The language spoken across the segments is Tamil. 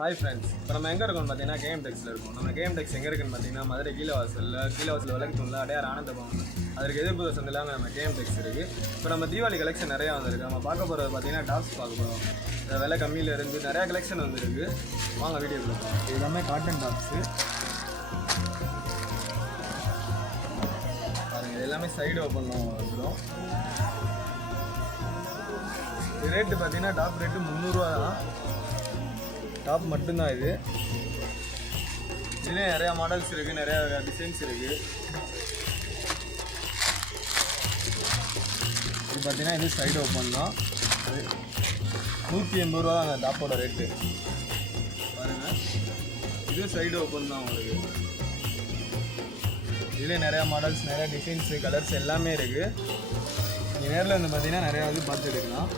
ஹாய் ஃப்ரெண்ட்ஸ், இப்போ நம்ம எங்கே இருக்கோம்னு பார்த்தீங்கன்னா கேஎம் டெக்ஸில் இருக்கும். நம்ம கேஎம் டெக்ஸ் எங்கே இருக்குன்னு பார்த்தீங்கன்னா மதுரை கீழவாசலில் விளக்குத்தூணில் அடையார் ஆனந்தபவன் அதுக்கு எதிர்ப்பு சந்திலாங்க நம்ம கேஎம் டெக்ஸ் இருக்குது. இப்போ நம்ம தீபாவளி கலெக்ஷன் நிறையா வந்திருக்கு. நம்ம பார்க்க போகிறது பார்த்தீங்கன்னா டாப்ஸ் பார்க்க போகிறோம். விலை கம்மியில் இருந்து நிறையா கலெக்ஷன் வந்துருக்கு. வாங்க வீடியோ கொடுப்போம். இது எல்லாமே காட்டன் டாப்ஸு பாருங்கள். இது எல்லாமே சைடு ஓப்பன் வந்துடும். இது ரேட்டு பார்த்தீங்கன்னா டாப் ரேட்டு 300 ரூபா தான். டாப் மட்டும்தான் இது. இதுலேயும் நிறையா மாடல்ஸ் இருக்குது, நிறையா டிசைன்ஸ் இருக்குது. இது பார்த்தீங்கன்னா இது சைடு ஓப்பன் தான். 180 ரூபா அந்த டாப்போட ரேட்டு பாருங்கள். இது சைடு ஓப்பன் தான் உங்களுக்கு. இதுலேயும் நிறையா மாடல்ஸ், நிறையா டிசைன்ஸு, கலர்ஸ் எல்லாமே இருக்குது. நீங்கள் நேரில் வந்து பார்த்தீங்கன்னா நிறையா இது பார்த்து எடுக்கலாம்.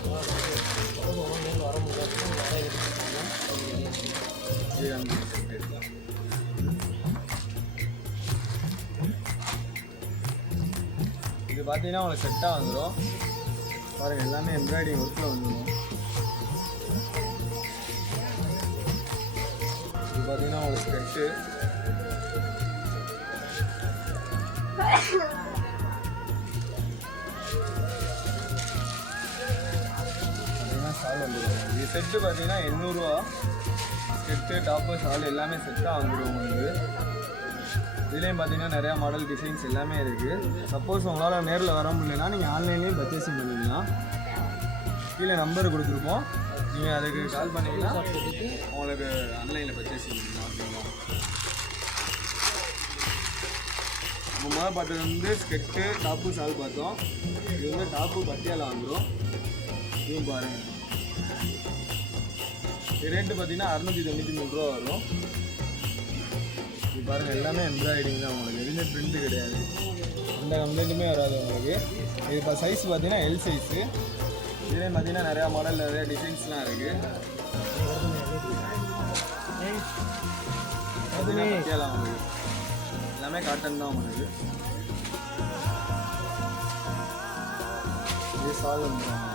இது பார்த்தீங்கன்னா உங்களுக்கு செட்டாக வந்துடும். பாருங்கள், எல்லாமே எம்ப்ராய்டிங் ஒர்க்கில் வந்துடும். இது பார்த்தீங்கன்னா உங்களுக்கு ஸ்கெட்டு. பார்த்தீங்கன்னா ஷால் வந்துடும். இது செட்டு பார்த்தீங்கன்னா 800 ரூபா. ஸ்கெட்டு, டாப்பு, ஷால் எல்லாமே செட்டாக வந்துடும் உங்களுக்கு. இதுலேயும் பார்த்தீங்கன்னா நிறையா மாடல், டிசைன்ஸ் எல்லாமே இருக்குது. சப்போஸ் உங்களால் நேரில் வர முடியலன்னா நீங்கள் ஆன்லைன்லேயும் பர்ச்சேசிங் பண்ணிக்கலாம். கீழே நம்பர் கொடுத்துருப்போம், நீங்கள் அதுக்கு கால் பண்ணிங்கன்னா உங்களுக்கு ஆன்லைனில் பர்ச்சேசிங் பண்ணலாம். ஓகேங்களா? நம்ம முதல் பார்த்தது வந்து ஸ்கெட்டு, டாப்பு, ஷால் பார்த்தோம். இது வந்து டாப்பு பட்டியால் வந்துடும். இதுவும் பாருங்கள். இது ரேட்டு பார்த்தீங்கன்னா 693 ரூபா வரும். இது பாருங்கள், எல்லாமே எம்ப்ராய்டிங் தான் உங்களுக்கு. எதுவுமே பிரிண்ட்டு கிடையாது, எந்த கம்ப்ளைண்ட்டுமே வராது உங்களுக்கு. இது இப்போ சைஸ் பார்த்தீங்கன்னா எல் சைஸு. இதுலேயே பார்த்தீங்கன்னா நிறையா மாடல், நிறையா டிசைன்ஸ்லாம் இருக்குது. பார்த்தீங்கன்னா பட்டியாலாம் உங்களுக்கு எல்லாமே காட்டன் தான் உங்களுக்கு. இது சால் வந்துடும்.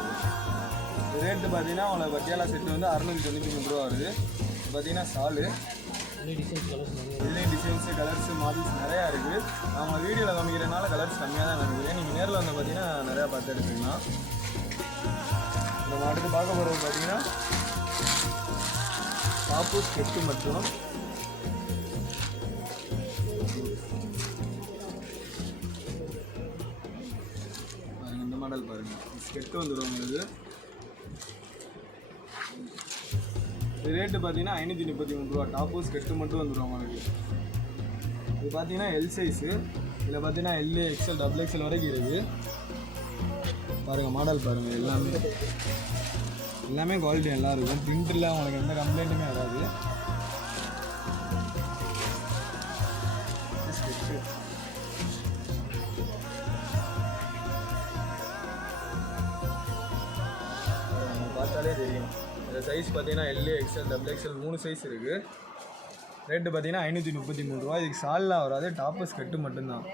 இது ரேட்டு பார்த்தீங்கன்னா உங்களுக்கு பட்டியாலா செட்டு வந்து 693 ரூபா வருது. இது பார்த்தீங்கன்னா சாலு. இதுலேயும் டிசைன்ஸு, கலர்ஸு, மாடல்ஸ் நிறையா இருக்குது. நம்ம வீடியோவில் காமிக்கிறதுனால கலர்ஸ் கம்மியாக தான் காமிக்கிறேன். நீங்கள் நேரில் வந்து பார்த்தீங்கன்னா நிறையா பார்த்து எடுத்துக்கலாம். நம்ம அடுத்து பார்க்க போகிறது பார்த்தீங்கன்னா டாப்பு, ஸ்கெட்டு மட்டும். இந்த மாடல் பாருங்கள். ஸ்கெட்டு வந்துடும் உங்களுக்கு. இது ரேட்டு பார்த்தீங்கன்னா 533 ரூபா. டாப்பு, ஸ்கெட்டு மட்டும் வந்துடும் உங்களுக்கு. இது பார்த்தீங்கன்னா எல் சைஸு. இதில் பார்த்தீங்கன்னா எல், எக்ஸ்எல், டபுள் எக்ஸ்எல் வரைக்கும் இருக்குது. பாருங்கள், மாடல் பாருங்கள். எல்லாமே குவாலிட்டி நல்லா இருக்கும். பிரிண்டில் உங்களுக்கு எந்த கம்ப்ளைண்ட்டுமே வராது. ஸ்கெட்டு பார்த்தாலே தெரியும். இந்த சைஸ் பார்த்தீங்கன்னா L, XL, double XL 3 size இருக்குது. ரேட்டு பார்த்தீங்கன்னா 533 ரூபா. இதுக்கு சால்லாம் வராது, டாப்பு, ஸ்கெட்டு மட்டும்தான்.